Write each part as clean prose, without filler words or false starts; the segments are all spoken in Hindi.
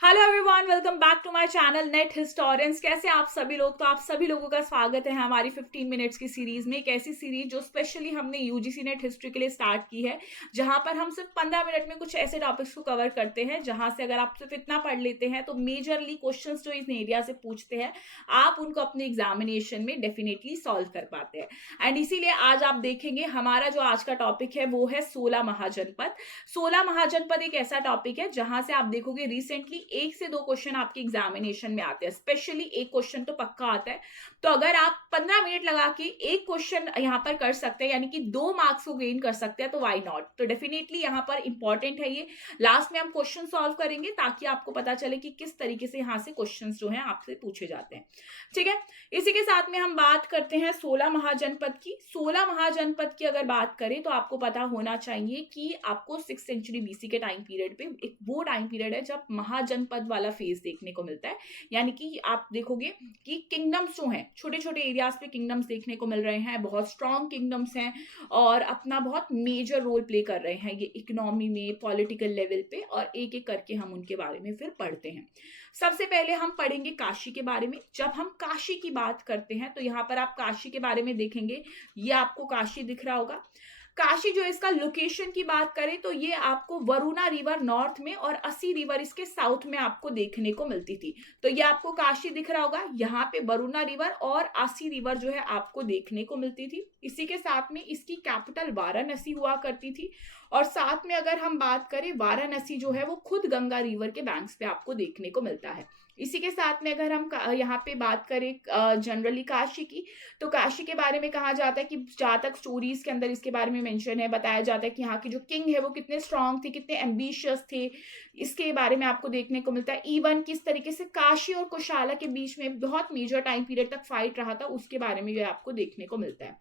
Hello everyone, welcome back to my channel net historians. कैसे आप सभी लोग? तो आप सभी लोगों का स्वागत है हमारी 15 मिनट्स की सीरीज में। एक ऐसी सीरीज जो स्पेशली हमने यूजीसी नेट हिस्ट्री के लिए स्टार्ट की है, जहां पर हम सिर्फ 15 मिनट में कुछ ऐसे टॉपिक्स को कवर करते हैं जहां से अगर आप सिर्फ इतना पढ़ लेते हैं तो मेजरली क्वेश्चंस जो इस एरिया से पूछते हैं आप उनको अपने एग्जामिनेशन में डेफिनेटली सॉल्व कर पाते हैं। एंड इसीलिए आज आप देखेंगे हमारा जो आज का टॉपिक है वो है 16 महाजनपद। 16 महाजनपद एक ऐसा टॉपिक है जहां से आप देखोगे रिसेंटली एक से दो क्वेश्चन आपके एग्जामिनेशन में आते हैं। स्पेशली एक क्वेश्चन तो पक्का आता है। तो अगर आप 15 मिनट लगा के एक क्वेश्चन यहां पर कर सकते हैं, यानी कि 2 मार्क्स को गेन कर सकते हैं, तो व्हाई नॉट। तो डेफिनेटली यहां पर इंपॉर्टेंट है ये। लास्ट में हम क्वेश्चन सॉल्व करेंगे ताकि आपको पता चले कि किस तरीके से यहां से क्वेश्चन जो है आपसे पूछे जाते हैं। ठीक है, इसी के साथ में हम बात करते हैं 16 महाजनपद की। 16 महाजनपद की अगर बात करें तो आपको पता होना चाहिए कि आपको 6th सेंचुरी बीसी के टाइम पीरियड पे एक वो टाइम पीरियड है जब महाजनपद वाला फेज देखने को मिलता है। यानी कि आप देखोगे कि किंगडम्स जो हैं, छोटे छोटे एरियाज पे किंगडम्स देखने को मिल रहे हैं, बहुत स्ट्रॉन्ग किंगडम्स हैं और अपना बहुत मेजर रोल प्ले कर रहे हैं ये इकोनॉमी में, पॉलिटिकल लेवल पे। और एक एक करके हम उनके बारे में फिर पढ़ते हैं। सबसे पहले हम पढ़ेंगे काशी के बारे में। जब हम काशी की बात करते हैं तो यहाँ पर आप काशी के बारे में देखेंगे, ये आपको काशी दिख रहा होगा। काशी जो इसका लोकेशन की बात करें तो ये आपको वरुणा रिवर नॉर्थ में और अस्सी रिवर इसके साउथ में आपको देखने को मिलती थी। तो ये आपको काशी दिख रहा होगा, यहाँ पे वरुणा रिवर और अस्सी रिवर जो है आपको देखने को मिलती थी। इसी के साथ में इसकी कैपिटल वाराणसी हुआ करती थी। और साथ में अगर हम बात करें, वाराणसी जो है वो खुद गंगा रिवर के बैंक्स पे आपको देखने को मिलता है। इसी के साथ में अगर हम यहाँ पे बात करें जनरली काशी की, तो काशी के बारे में कहा जाता है कि जहां तक स्टोरीज के अंदर इसके बारे में मेंशन है, बताया जाता है कि यहाँ के जो किंग है वो कितने स्ट्रांग थे, कितने एम्बिशियस थे, इसके बारे में आपको देखने को मिलता है। इवन किस तरीके से काशी और कुशाला के बीच में बहुत मेजर टाइम पीरियड तक फाइट रहा था, उसके बारे में भी आपको देखने को मिलता है।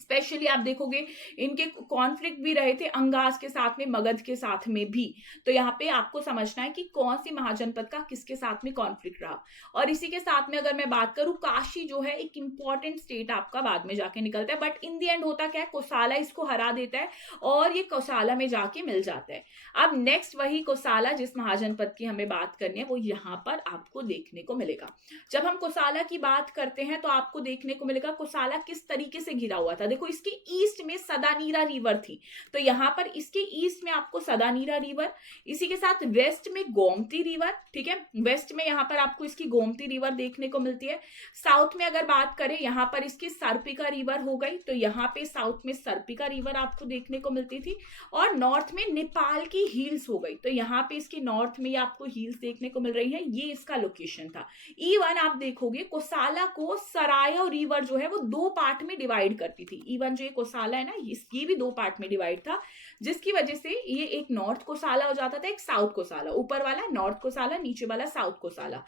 स्पेशली आप देखोगे इनके कॉन्फ्लिक्ट भी रहे थे अंगास के साथ में, मगध के साथ में भी। तो यहाँ पे आपको समझना है कि कौन सी महाजनपद का किसके साथ में कॉन्फ्लिक्ट रहा। और इसी के साथ में अगर मैं बात करूं, काशी जो है एक इंपॉर्टेंट स्टेट आपका बाद में जाके निकलता है, बट इन दी एंड होता क्या है, कोसाला इसको हरा देता है और ये कोसाला में जाके मिल जाता है। अब नेक्स्ट वही कोसाला जिस महाजनपद की हमें बात करनी है वो यहाँ पर आपको देखने को मिलेगा। जब हम कोसाला की बात करते हैं तो आपको देखने को मिलेगा कोसाला किस तरीके से घिरा हुआ था। देखो, इसके ईस्ट में सदानीरा रिवर थी, तो यहां पर इसके ईस्ट में आपको सदानीरा रिवर, इसी के साथ वेस्ट में गोमती रिवर। ठीक है, वेस्ट में यहां पर आपको इसकी गोमती रिवर देखने को मिलती है। साउथ में अगर बात करें, यहां पर इसकी सर्पिका रिवर हो गई, तो यहां पे साउथ में सर्पिका रिवर आपको देखने को मिलती थी। और नॉर्थ में नेपाल की हिल्स हो गई, तो यहाँ पे इसके नॉर्थ में आपको हिल्स देखने को मिल रही है। ये इसका लोकेशन था। इवन आप देखोगे कोसाला को सरायो रिवर जो है वो 2 पार्ट में डिवाइड करती थी। इवन जो ये कोसाला है ना, ये भी 2 पार्ट में डिवाइड था, जिसकी वजह से ये एक नॉर्थ कोसाला हो जाता था, एक साउथ कोसाला। ऊपर वाला नॉर्थ कोसाला, नीचे वाला साउथ कोसाला।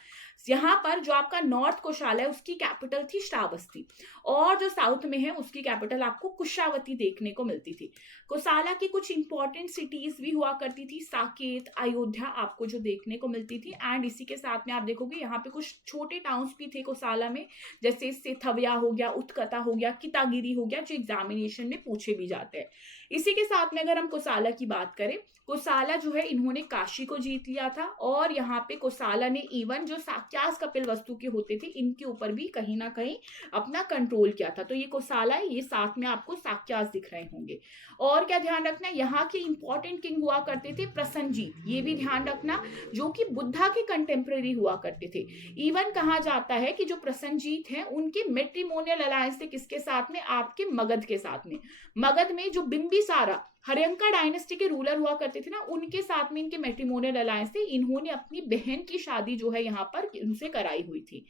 यहाँ पर जो आपका नॉर्थ कोसाला है उसकी कैपिटल थी श्रावस्ती, और जो साउथ में है उसकी कैपिटल आपको कुशावती देखने को मिलती थी। कोसाला की कुछ इंपॉर्टेंट सिटीज भी हुआ करती थी, साकेत, अयोध्या आपको जो देखने को मिलती थी। एंड इसी के साथ में आप देखोगे यहाँ पे कुछ छोटे टाउन्स भी थे कोसाला में, जैसे सेथव्या हो गया, उत्कता हो गया, कितागिरी हो गया, जो एग्जामिनेशन में पूछे भी जाते हैं। इसी के साथ में अगर हम कोसाला की बात करें, कोसाला जो है इन्होंने काशी को जीत लिया था, और यहाँ पे कोसाला ने इवन जो साक्यास कपिलवस्तु के होते थे इनके ऊपर भी कहीं ना कहीं अपना कंट्रोल किया था। तो ये कोसाला है, ये साथ में आपको साक्यास दिख रहे होंगे। और क्या ध्यान रखना, यहाँ के इंपॉर्टेंट किंग हुआ करते थे प्रसन्नजीत, ये भी ध्यान रखना, जो कि बुद्धा के कंटेम्प्रेरी हुआ करते थे। इवन कहा जाता है कि जो प्रसन्नजीत हैं उनके मैट्रिमोनियल अलायंस थे किसके साथ में, आपके मगध के साथ में। मगध में जो बिंबिसारा हर्यंका डायनेस्टी के रूलर हुआ करते थे ना, उनके साथ में इनके मैट्रिमोनियल अलायंस थे। इन्होंने अपनी बहन की शादी जो है यहाँ पर उनसे कराई हुई थी।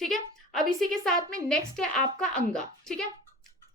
ठीक है, अब इसी के साथ में नेक्स्ट है आपका अंगा। ठीक है,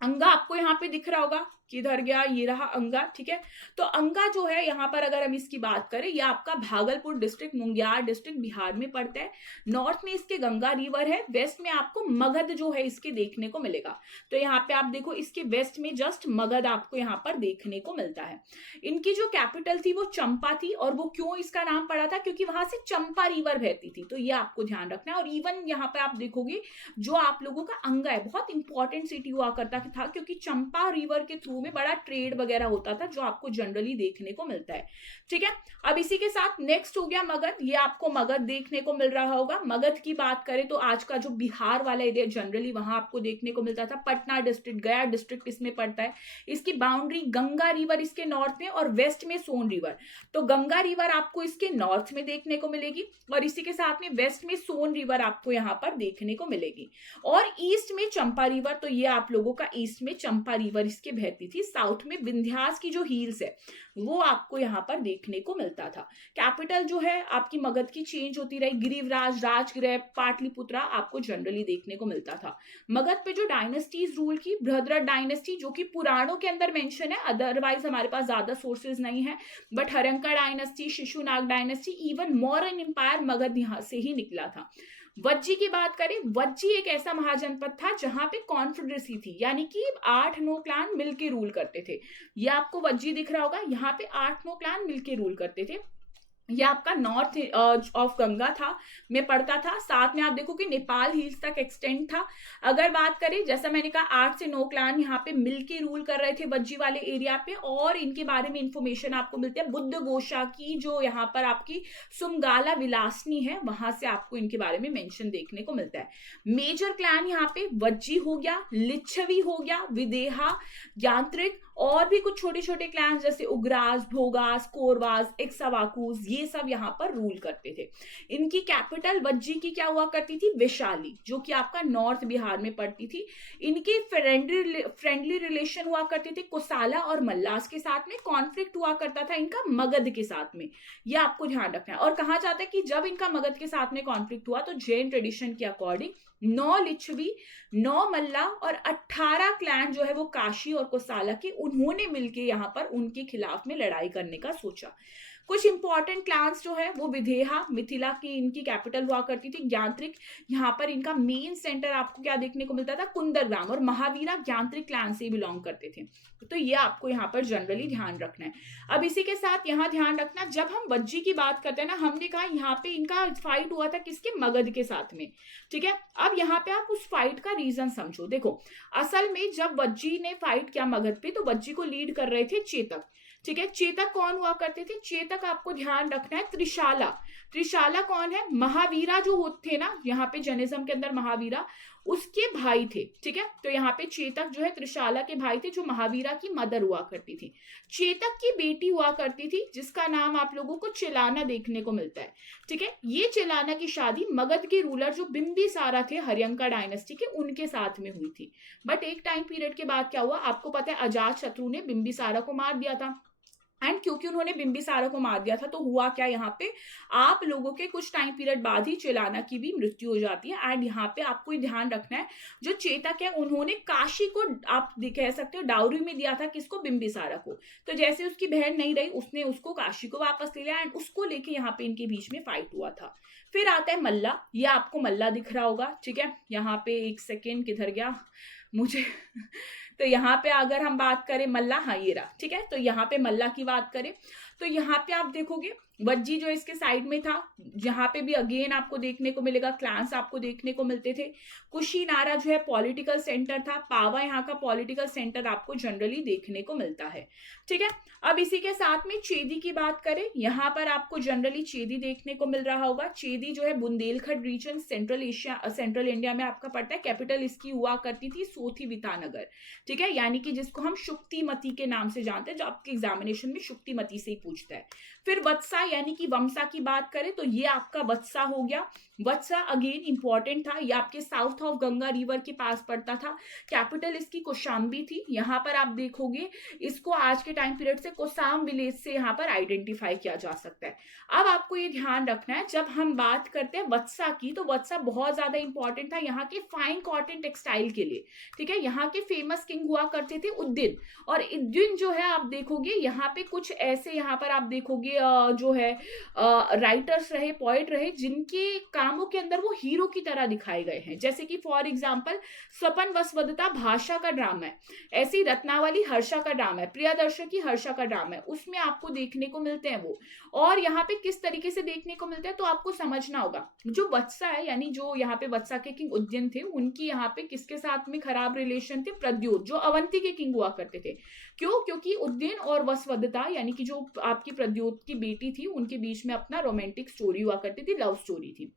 अंगा आपको यहाँ पे दिख रहा होगा, किधर गया, ये रहा अंगा। ठीक है, तो अंगा जो है यहाँ पर अगर हम इसकी बात करें, ये आपका भागलपुर डिस्ट्रिक्ट, मुंगेर डिस्ट्रिक्ट बिहार में पड़ता है। नॉर्थ में इसके गंगा रिवर है, वेस्ट में आपको मगध जो है इसके देखने को मिलेगा। तो यहाँ पे आप देखो, इसके वेस्ट में जस्ट मगध आपको यहाँ पर देखने को मिलता है। इनकी जो कैपिटल थी वो चंपा थी, और वो क्यों इसका नाम पड़ा था, क्योंकि वहां से चंपा रिवर बहती थी। तो ये आपको ध्यान रखना है। और इवन यहाँ पे आप देखोगे जो आप लोगों का अंगा है, बहुत इंपॉर्टेंट सिटी हुआ करता था, क्योंकि चंपा रिवर के थ्रू थ्रू में बड़ा ट्रेड वगैरह होता था, जो आपको जनरली देखने को मिलता है। ठीक है, अब इसी के साथ नेक्स्ट हो गया मगध। ये आपको मगध देखने को मिल रहा होगा। मगध की बात करें तो आज का जो बिहार वाला एरिया जनरली वहां आपको देखने को मिलता था। पटना डिस्ट्रिक्ट, गया डिस्ट्रिक्ट इसमें पड़ता है। इसकी बाउंड्री गंगा रिवर इसके नॉर्थ में और वेस्ट में सोन रिवर। तो गंगा रिवर आपको इसके नॉर्थ में देखने को मिलेगी और इसी के साथ में वेस्ट में सोन रिवर आपको यहाँ पर देखने को मिलेगी। और ईस्ट में चंपा रिवर, तो ये आप लोगों का ईस्ट में चंपा रिवर इसके बहती थी। साउथ में विंध्यास की जो हिल्स है वो आपको यहाँ पर देखने को मिलता था। कैपिटल जो है आपकी मगध की चेंज होती रही। गिरिवराज, राजगृह, पाटलिपुत्रा आपको जनरली देखने को मिलता था। मगध पे जो डायनेस्टीज रूल की, बृहद्रथ डायनेस्टी जो कि पुराणों के अंदर मेंशन है, अदरवाइज हमारे पास ज्यादा सोर्सेज नहीं है, but Haryanka dynasty, Shishunaga dynasty, even Mauryan empire Magadha यहाँ से ही निकला था। वज्जी की बात करें, वज्जी एक ऐसा महाजनपद था जहां पे कॉन्फेडरेसी थी, यानी कि 8-9 क्लान मिलके रूल करते थे। ये आपको वज्जी दिख रहा होगा, यहाँ पे 8-9 क्लान मिलके रूल करते थे। ये आपका नॉर्थ ऑफ गंगा था में पड़ता था। साथ में आप देखो कि नेपाल हिल्स तक एक्सटेंड था। अगर बात करें, जैसा मैंने कहा 8 से 9 क्लान यहाँ पे मिलके रूल कर रहे थे वज्जी वाले एरिया पे, और इनके बारे में इंफॉर्मेशन आपको मिलती है बुद्ध घोषा की, जो यहाँ पर आपकी सुमगाला विलासनी है, वहां से आपको इनके बारे में मेंशन देखने को मिलता है। मेजर क्लैन यहाँ पे वज्जी हो गया, लिच्छवी हो गया, विदेहा, यांत्रिक, और भी कुछ छोटे छोटे क्लैंस जैसे उग्रास, भोगास, कोरवास, इक्सावाकुस, ये सब यहाँ पर रूल करते थे। इनकी कैपिटल वज्जी की क्या हुआ करती थी? वैशाली, जो कि आपका नॉर्थ बिहार में पड़ती थी। इनके फ्रेंडली रिलेशन हुआ करते थे कोसाला और मल्लास के साथ में। कॉन्फ्लिक्ट हुआ करता था इनका मगध के साथ में, यह आपको ध्यान रखना है। और कहा जाता है कि जब इनका मगध के साथ में कॉन्फ्लिक्ट हुआ तो जैन ट्रेडिशन के अकॉर्डिंग 9 लिच्छवी, 9 मल्ला और 18 क्लैन जो है वो काशी और कोसाला के, उन्होंने मिलके यहाँ पर उनके खिलाफ में लड़ाई करने का सोचा। कुछ इंपॉर्टेंट क्लान्स जो है वो विदेहा, मिथिला की इनकी कैपिटल हुआ करती थी। यांत्रिक, यहाँ पर इनका मेन सेंटर आपको क्या देखने को मिलता था? कुंदरग्राम। और महावीरा यांत्रिक क्लान से बिलोंग करते थे। तो ये आपको यहाँ पर जनरली ध्यान रखना है। अब इसी के साथ यहाँ ध्यान रखना, जब हम वज्जी की बात करते हैं ना, हमने कहा यहाँ पे इनका फाइट हुआ था किसके? मगध के साथ में। ठीक है, अब यहाँ पे आप उस फाइट का रीजन समझो। देखो, असल में जब वज्जी ने फाइट किया मगध पे, तो वज्जी को लीड कर रहे थे चेतक। ठीक है, चेतक कौन हुआ करते थे? चेतक आपको ध्यान रखना है त्रिशाला। त्रिशाला कौन है? महावीरा जो होते ना यहाँ पे जैनिज्म के अंदर, महावीरा उसके भाई थे। ठीक है, तो यहाँ पे चेतक जो है त्रिशाला के भाई थे, जो महावीरा की मदर हुआ करती थी। चेतक की बेटी हुआ करती थी जिसका नाम आप लोगों को चिलाना देखने को मिलता है। ठीक है, ये चिलाना की शादी मगध के रूलर जो बिंबिसारा थे हर्यंका डायनेस्टी के, उनके साथ में हुई थी। बट एक टाइम पीरियड के बाद क्या हुआ आपको पता है, अजात शत्रु ने बिंबिसारा को मार दिया था। एंड क्योंकि उन्होंने बिंबिसारा को मार दिया था, तो हुआ क्या, यहाँ पे आप लोगों के कुछ टाइम पीरियड बाद ही चिलाना की भी मृत्यु हो जाती है। एंड यहाँ पे आपको ध्यान रखना है, जो चेतक है उन्होंने काशी को, आप कह सकते हो, डाउरी में दिया था। किसको? बिंबिसारा को। तो जैसे उसकी बहन नहीं रही, उसने उसको काशी को वापस ले लिया, एंड उसको लेके यहाँ पे इनके बीच में फाइट हुआ था। फिर आता है मल्ला। ये आपको मल्ला दिख रहा होगा। ठीक है, यहाँ पे एक सेकेंड, किधर गया मुझे तो यहाँ पे अगर हम बात करें मल्ला, हाँ ये रहा। ठीक है, तो यहाँ पे मल्ला की बात करें तो यहाँ पे आप देखोगे वज्जी जो इसके साइड में था, यहाँ पे भी अगेन आपको देखने को मिलेगा क्लान्स आपको देखने को मिलते थे। कुशीनारा जो है पॉलिटिकल सेंटर था। पावा यहाँ का पॉलिटिकल सेंटर आपको जनरली देखने को मिलता है। ठीक है, अब इसी के साथ में चेदी की बात करें, यहाँ पर आपको जनरली चेदी देखने को मिल रहा होगा। चेदी जो है बुंदेलखंड रीजन, सेंट्रल इंडिया में आपका पड़ता है। कैपिटल इसकी हुआ करती थी सोथी वितानगर। ठीक है, यानी कि जिसको हम शुक्तिमती के नाम से जानते हैं, जो आपके एग्जामिनेशन में शुक्तिमती से ही पूछता है। फिर वत्सा यानी कि वमसा की बात करें तो ये आपका वत्सा हो गया। वत्सा अगेन इंपॉर्टेंट था, ये आपके साउथ ऑफ गंगा रिवर के पास पड़ता था। कैपिटल इसकी कौशाम्बी थी। यहाँ पर आप देखोगे इसको आज के टाइम पीरियड से कोसाम विलेज से यहाँ पर आइडेंटिफाई किया जा सकता है। अब आपको ये ध्यान रखना है, जब हम बात करते हैं वत्सा की, तो वत्सा बहुत ज्यादा इंपॉर्टेंट था यहाँ के फाइन कॉटन टेक्सटाइल के लिए। ठीक है, यहाँ के फेमस किंग हुआ करते थे उद्दिन। और उद्दिन जो है आप देखोगे यहाँ पे कुछ ऐसे, यहाँ पर आप देखोगे जो है राइटर्स रहे, पोएट रहे, जिनके कामों के अंदर वो हीरो की तरह दिखाए गए हैं। जैसे कि फॉर एग्जाम्पल स्वपन वसवदता भाषा का ड्रामा है, ऐसी रत्नावली हर्षा का ड्रामा है, प्रियदर्शकी हर्षा का ड्रामा है, उसमें आपको देखने को मिलते हैं वो। और यहाँ पे किस तरीके से देखने को मिलता है तो आपको समझना होगा। जो वत्सा है, यानी जो यहाँ पे वत्सा के किंग उद्यन थे, उनकी यहाँ पे किसके साथ में खराब रिलेशन थे, प्रद्योत जो अवंती के किंग हुआ करते थे। क्यों? क्योंकि उद्यन और वसवदता यानी कि जो आपकी प्रद्योत की बेटी थी, उनके बीच में अपना रोमांटिक स्टोरी हुआ करती थी, लव स्टोरी थी।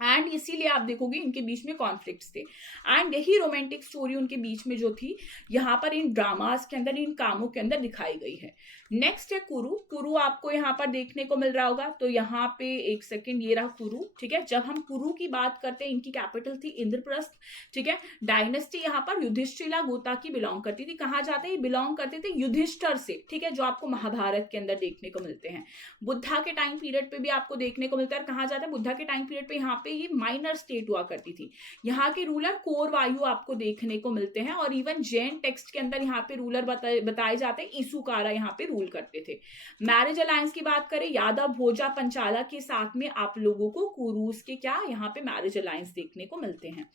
एंड इसीलिए आप देखोगे इनके बीच में कॉन्फ्लिक्ट्स थे। एंड यही रोमांटिक स्टोरी उनके बीच में जो थी, यहाँ पर इन ड्रामास के अंदर, इन कामों के अंदर दिखाई गई है। नेक्स्ट है कुरु। कुरु आपको यहाँ पर देखने को मिल रहा होगा, तो यहाँ पे एक सेकेंड, ये रहा कुरु, ठीक है। जब हम कुरु की बात करते हैं, इनकी कैपिटल थी इंद्रप्रस्थ, ठीक है। डायनेस्टी यहाँ पर युधिष्ठिरा गोता की बिलोंग करती थी। कहा जाता है ये बिलोंग करते थे युधिष्ठर से, ठीक है, जो आपको महाभारत के अंदर देखने को मिलते हैं। बुद्धा के टाइम पीरियड पे भी आपको देखने को मिलता है। कहा जाता है बुद्धा के टाइम पीरियड पे यहाँ पे ये माइनर स्टेट हुआ करती थी। यहाँ के रूलर कोर वायु आपको देखने को मिलते हैं। और इवन जैन टेक्स्ट के अंदर यहाँ पे रूलर बताए जाते हैं, ईसुकारा यहाँ पे रूल करते थे। मैरिज अलायंस की बात करें, यादव भोजा पंचाला के साथ में आप लोगों को कुरुस के क्या यहाँ पे मैरिज अलायंस देखने को मिलते हैं।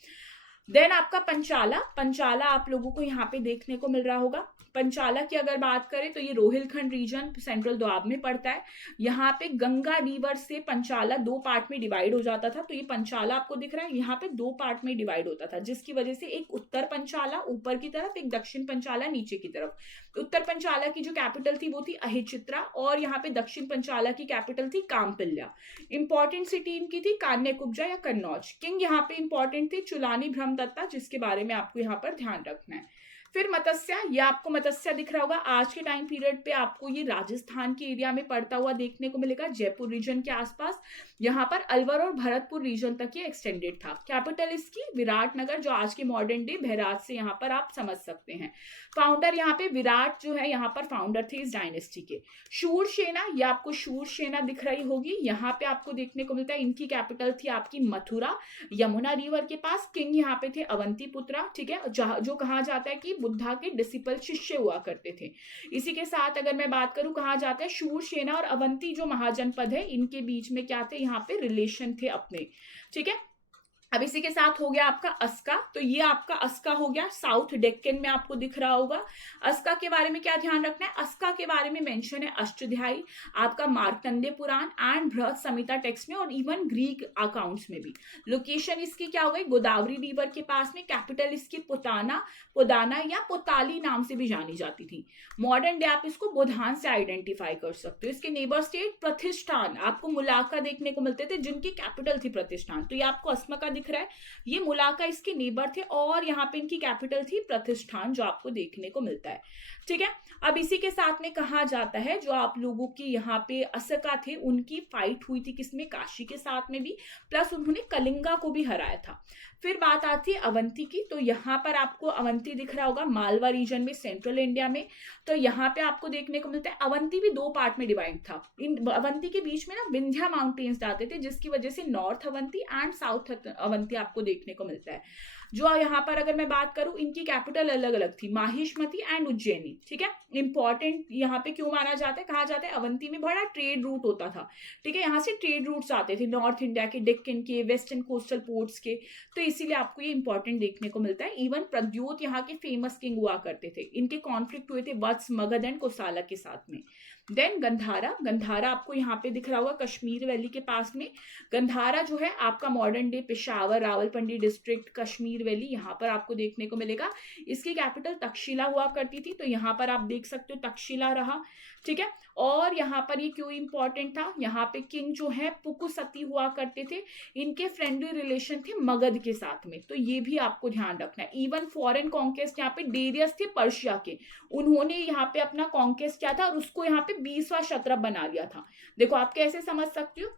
देन आपका पंचाला, पंचाला आप लोगों को यहाँ पे देखने को मिल रहा होगा। पंचाला की अगर बात करें तो ये रोहिलखंड रीजन सेंट्रल दोआब में पड़ता है। यहाँ पे गंगा रिवर से पंचाला दो पार्ट में डिवाइड हो जाता था। तो ये पंचाला आपको दिख रहा है, यहाँ पे दो पार्ट में डिवाइड होता था, जिसकी वजह से एक उत्तर पंचाला ऊपर की तरफ, एक दक्षिण पंचाला नीचे की तरफ। उत्तर पंचाला की जो कैपिटल थी वो थी अहिचित्रा, और यहाँ पे दक्षिण पंचाला की कैपिटल थी कामपिल्ला। इंपॉर्टेंट सिटी इनकी थी कान्याकुब्जा या कन्नौज। किंग यहाँ पे इंपॉर्टेंट थे चुलानी ब्रह्मदत्ता, जिसके बारे में आपको यहाँ पर ध्यान रखना है। फिर मत्स्य, ये आपको मत्स्य दिख रहा होगा। आज के टाइम पीरियड पे आपको ये राजस्थान के एरिया में पड़ता हुआ देखने को मिलेगा, जयपुर रीजन के आसपास। यहाँ पर अलवर और भरतपुर रीजन तक ये एक्सटेंडेड था। कैपिटल इसकी विराटनगर, जो आज के मॉडर्न डे बहरात से यहाँ पर आप समझ सकते हैं। फाउंडर यहाँ पे विराट जो है यहाँ पर फाउंडर थे इस डायनेस्टी के। शूरसेना, ये आपको शूरसेना दिख रही होगी, यहाँ पे आपको देखने को मिलता है। इनकी कैपिटल थी आपकी मथुरा, यमुना रिवर के पास। किंग यहाँ पे थे अवंतीपुत्रा, ठीक है, जो कहा जाता है कि बुद्धा के डिसिपल शिष्य हुआ करते थे। इसी के साथ अगर मैं बात करूं, कहा जाता है शूरसेना और अवंती जो महाजनपद है, इनके बीच में क्या थे, यहाँ पे रिलेशन थे अपने, ठीक है। अब इसी के साथ हो गया आपका अस्का, तो ये आपका अस्का हो गया, साउथ डेक्कन में आपको दिख रहा होगा। अस्का के बारे में क्या ध्यान रखना है, अस्का के बारे में मेंशन है अष्टाध्यायी, आपका मार्कंडेय पुराण एंड बृहत संहिता टेक्स्ट में, और इवन ग्रीक अकाउंट्स में भी। लोकेशन इसकी क्या हो गई, गोदावरी रिवर के पास में। कैपिटल इसकी पुदाना या पोताली नाम से भी जानी जाती थी। मॉडर्न डे आप इसको बुधान से आइडेंटिफाई कर सकते हो। इसके नेबर स्टेट प्रतिष्ठान, आपको मुलाका देखने को मिलते थे, जिनकी कैपिटल थी प्रतिष्ठान। तो ये आपको अस्मा का दिख रहा है, ये मुलाका इसके नेबर थे, और यहाँ पे इनकी कैपिटल थी प्रतिष्ठान, जो आपको देखने को मिलता है, ठीक है। अब इसी के साथ में कहा जाता है जो आप लोगों की यहाँ पे असका थे, उनकी फाइट हुई थी किसमें, काशी के साथ में भी, प्लस उन्होंने कलिंगा को भी हराया था। फिर बात आती है अवंती की, तो यहाँ पर आपको अवंती दिख रहा होगा, मालवा रीजन में, सेंट्रल इंडिया में। तो यहाँ पे आपको देखने को मिलता है अवंती भी दो पार्ट में डिवाइड था। इन अवंती के बीच में ना विंध्या माउंटेन्स आते थे, जिसकी वजह से north Avanti and south Avanti आपको देखने को मिलता है। जो यहाँ पर अगर मैं बात करूं, इनकी कैपिटल अलग अलग थी, माहिष्मती एंड उज्जैनी, ठीक है। इंपॉर्टेंट यहाँ पे क्यों माना जाता है, कहा जाता है अवंती में बड़ा ट्रेड रूट होता था, ठीक है। यहाँ से ट्रेड रूट्स आते थे नॉर्थ इंडिया के, डेक्कन के, वेस्टर्न कोस्टल पोर्ट्स के, तो इसीलिए आपको ये इंपॉर्टेंट देखने को मिलता है। इवन प्रद्योत यहाँ के फेमस किंग हुआ करते थे, इनके कॉन्फ्लिक्ट हुए थे वत्स, मगध एंड कोसाला के साथ में। देन गंधारा, गंधारा आपको यहाँ पे दिख रहा होगा कश्मीर वैली के पास में। गंधारा जो है आपका modern day Peshawar, Rawalpindi district, Kashmir valley, यहाँ पर आपको देखने को मिलेगा। इसकी कैपिटल तक्षशिला हुआ करती थी, तो यहाँ पर आप देख सकते हो तक्षशिला रहा, ठीक है। और यहाँ पर ये क्यों इंपॉर्टेंट था, यहाँ पे किंग जो है पुकुसती हुआ करते थे, इनके फ्रेंडली रिलेशन थे मगध के साथ में, तो ये भी आपको ध्यान रखना है। इवन फॉरेन कॉन्केस्ट यहाँ पे डेरियस थे पर्शिया के, उन्होंने यहाँ पे अपना कॉन्केस्ट किया था और उसको यहाँ पे 20वां क्षत्रप बना लिया था। देखो आप कैसे समझ सकते हो,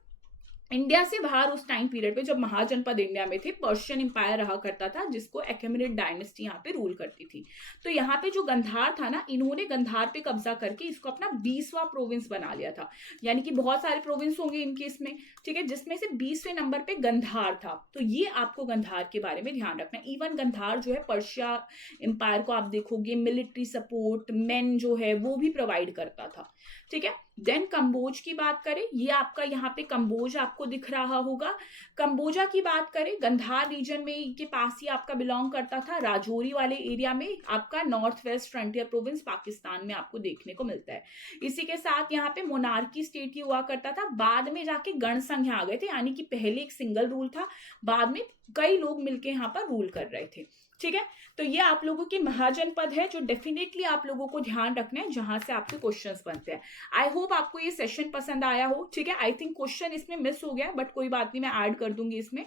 इंडिया से बाहर उस टाइम पीरियड पे जब महाजनपद इंडिया में थे, पर्शियन इंपायर रहा करता था, जिसको अकेमेनिड डायनेस्टी यहाँ पे रूल करती थी। तो यहाँ पे जो गंधार था ना, इन्होंने गंधार पे कब्जा करके इसको अपना 20वां प्रोविंस बना लिया था। यानी कि बहुत सारे प्रोविंस होंगे इनके इसमें, ठीक है, जिसमें से 20वें नंबर पे गंधार था। तो ये आपको गंधार के बारे में ध्यान रखना है। इवन गंधार जो है पर्शिया इंपायर को आप देखोगे मिलिट्री सपोर्ट, मैन जो है वो भी प्रोवाइड करता था। ठीक है। देन कंबोज की बात करें, ये आपका यहाँ पे कंबोज आपको दिख रहा होगा। कंबोजा की बात करें, गंधार रीजन में के पास ही आपका बिलोंग करता था, राजौरी वाले एरिया में आपका north west frontier province Pakistan में आपको देखने को मिलता है। इसी के साथ यहाँ पे मोनार्की स्टेट ही हुआ करता था, बाद में जाके गण संघ आ गए थे, यानी कि पहले एक सिंगल रूल था, बाद में कई लोग मिलके यहाँ पर रूल कर रहे थे। ठीक है, तो ये आप लोगों की महाजनपद है जो डेफिनेटली आप लोगों को ध्यान रखना है, जहां से आपके क्वेश्चंस बनते हैं। आई होप आपको ये सेशन पसंद आया हो। ठीक है, आई थिंक क्वेश्चन इसमें मिस हो गया, बट कोई बात नहीं, मैं ऐड कर दूंगी इसमें।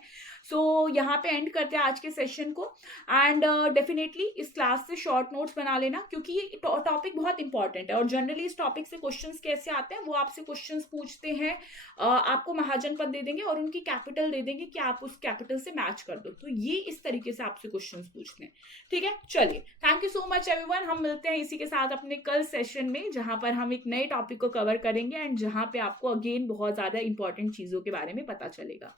सो यहाँ पे एंड करते हैं आज के सेशन को। एंड डेफिनेटली इस क्लास से शॉर्ट नोट्स बना लेना, क्योंकि ये टॉपिक बहुत इंपॉर्टेंट है, और जनरली इस टॉपिक से क्वेश्चंस कैसे आते हैं, वो आपसे क्वेश्चंस पूछते हैं, आपको महाजनपद दे देंगे और उनकी कैपिटल दे देंगे कि आप उस कैपिटल से मैच कर दो, तो ये इस तरीके से आपसे क्वेश्चंस पूछते हैं। ठीक है, चलिए, thank you so much everyone. हम मिलते हैं इसी के साथ अपने कल सेशन में, जहां पर हम एक नए टॉपिक को कवर करेंगे एंड जहां पे आपको अगेन बहुत ज्यादा इंपॉर्टेंट चीजों के बारे में पता चलेगा।